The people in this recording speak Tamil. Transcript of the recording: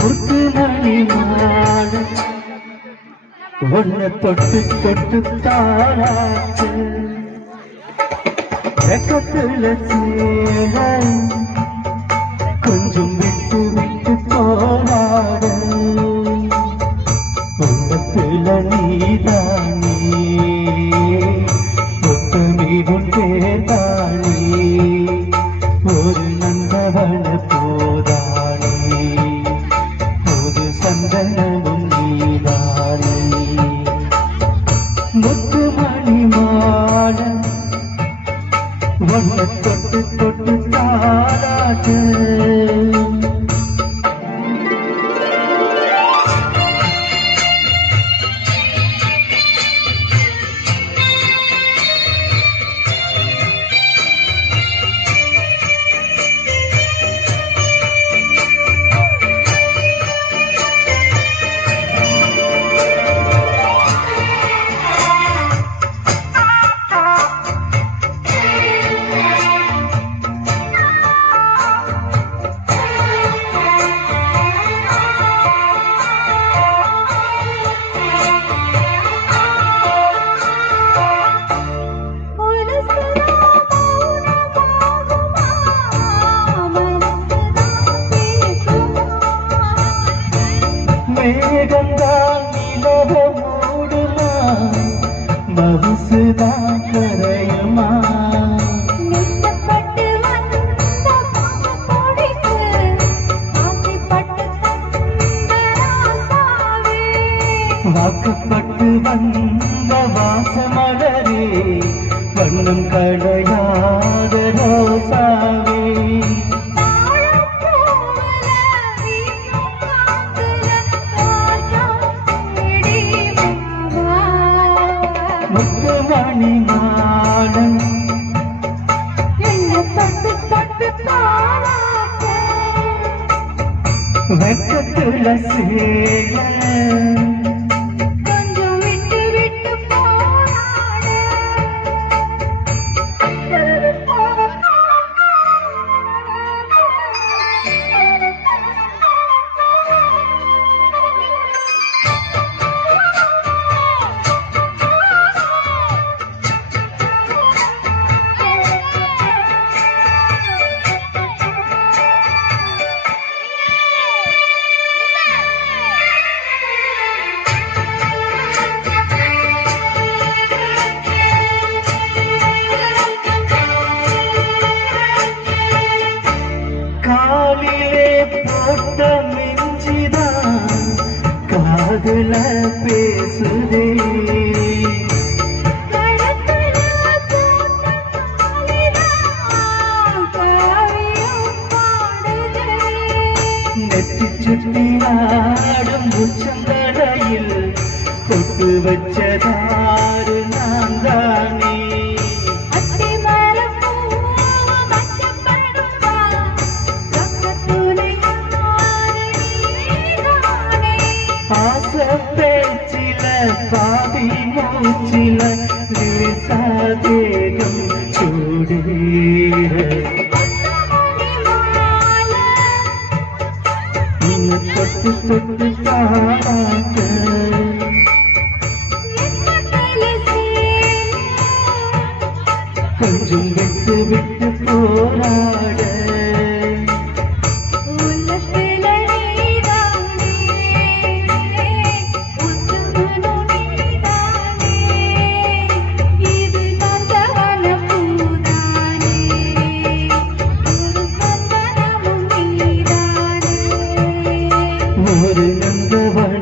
முத்து மணி மாலை ஒன்ன தொட்டு தொட்டு தாராட்டு. வெக்கத்துல சேலை மவுசுதான் கரையுமா வாக்குப்பட்டு வந்த வாசமலரே வண்ணம் கடையாத ரோசாவே. வெக்கத்துல சேர போட்ட மிஞ்சிதான் காதுல பேசுதே. நெத்தி சுட்டி ஆடும் உச்சந்தடையில் தொட்டு வச்சதாறு ஆச பேச்சில பாதி மூச்சில லேசாதேகம் சூடேற உன்னை தொட்டு தொட்டு தாக்க கொஞ்சம் விட்டு விட்டு வந்தவள்